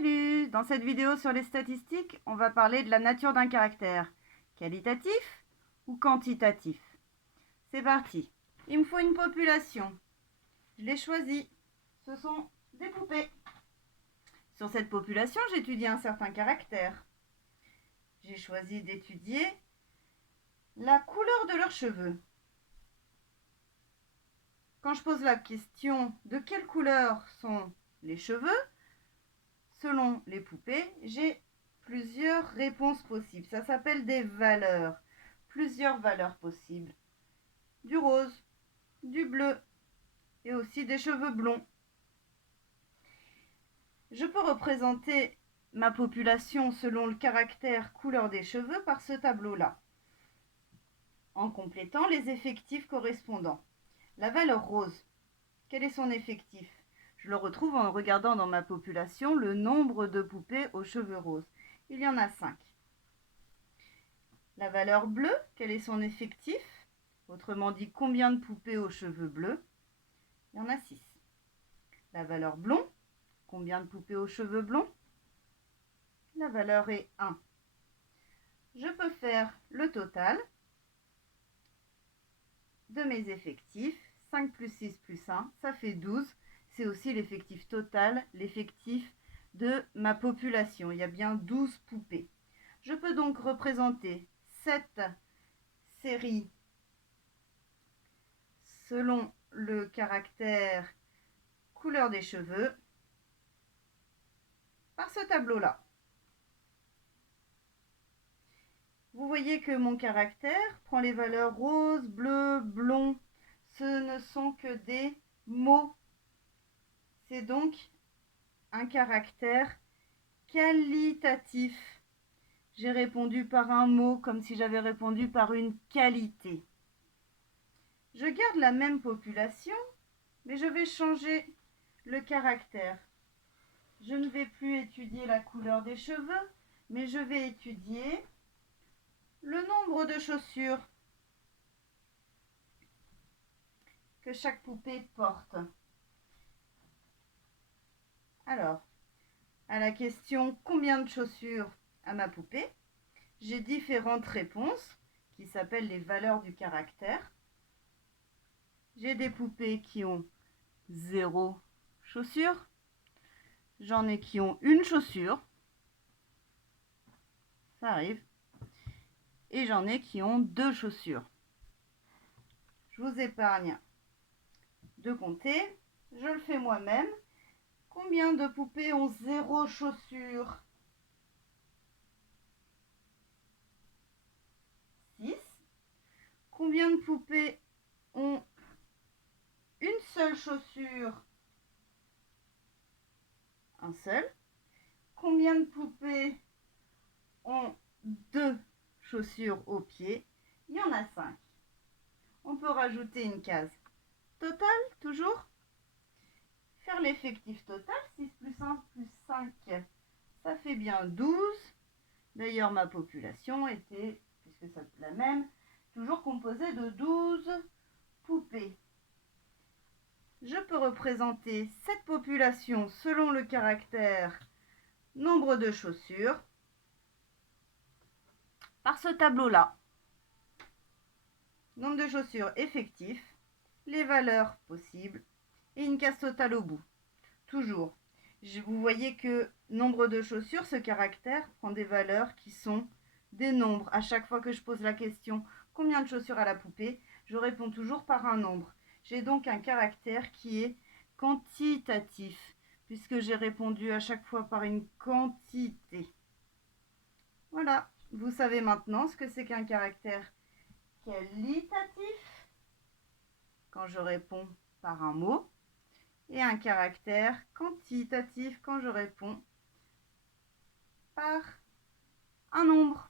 Salut! Dans cette vidéo sur les statistiques, on va parler de la nature d'un caractère. Qualitatif ou quantitatif? C'est parti. Il me faut une population. Je l'ai choisie. Ce sont des poupées. Sur cette population, j'étudie un certain caractère. J'ai choisi d'étudier la couleur de leurs cheveux. Quand je pose la question de quelle couleur sont les cheveux, selon les poupées, j'ai plusieurs réponses possibles. Ça s'appelle des valeurs. Plusieurs valeurs possibles. Du rose, du bleu et aussi des cheveux blonds. Je peux représenter ma population selon le caractère couleur des cheveux par ce tableau-là, en complétant les effectifs correspondants. La valeur rose, quel est son effectif? Je le retrouve en regardant dans ma population le nombre de poupées aux cheveux roses. Il y en a 5. La valeur bleue, quel est son effectif? Autrement dit, combien de poupées aux cheveux bleus? Il y en a 6. La valeur blond, combien de poupées aux cheveux blonds? La valeur est 1. Je peux faire le total de mes effectifs. 5 plus 6 plus 1, ça fait 12. C'est aussi l'effectif total, l'effectif de ma population. Il y a bien 12 poupées. Je peux donc représenter cette série selon le caractère couleur des cheveux par ce tableau-là. Vous voyez que mon caractère prend les valeurs rose, bleu, blond. Ce ne sont que des mots. C'est donc un caractère qualitatif. J'ai répondu par un mot comme si j'avais répondu par une qualité. Je garde la même population, mais je vais changer le caractère. Je ne vais plus étudier la couleur des cheveux, mais je vais étudier le nombre de chaussures que chaque poupée porte. Alors, à la question combien de chaussures a ma poupée, j'ai différentes réponses qui s'appellent les valeurs du caractère. J'ai des poupées qui ont 0 chaussures. J'en ai qui ont une chaussure. Ça arrive. Et j'en ai qui ont 2 chaussures. Je vous épargne de compter. Je le fais moi-même. Combien de poupées ont 0 chaussures? 6. Combien de poupées ont une seule chaussure? Un seul. Combien de poupées ont 2 chaussures aux pieds? Il y en a 5. On peut rajouter une case. Total, toujours. Faire l'effectif total, 6 plus 1 plus 5, ça fait bien 12. D'ailleurs, ma population était, puisque c'est la même, toujours composée de 12 poupées. Je peux représenter cette population selon le caractère nombre de chaussures par ce tableau-là. Nombre de chaussures effectif, les valeurs possibles et une case totale au bout. Toujours. Vous voyez que nombre de chaussures, ce caractère prend des valeurs qui sont des nombres. À chaque fois que je pose la question combien de chaussures a la poupée, je réponds toujours par un nombre. J'ai donc un caractère qui est quantitatif, puisque j'ai répondu à chaque fois par une quantité. Voilà, vous savez maintenant ce que c'est qu'un caractère qualitatif, quand je réponds par un mot, et un caractère quantitatif quand je réponds par un nombre.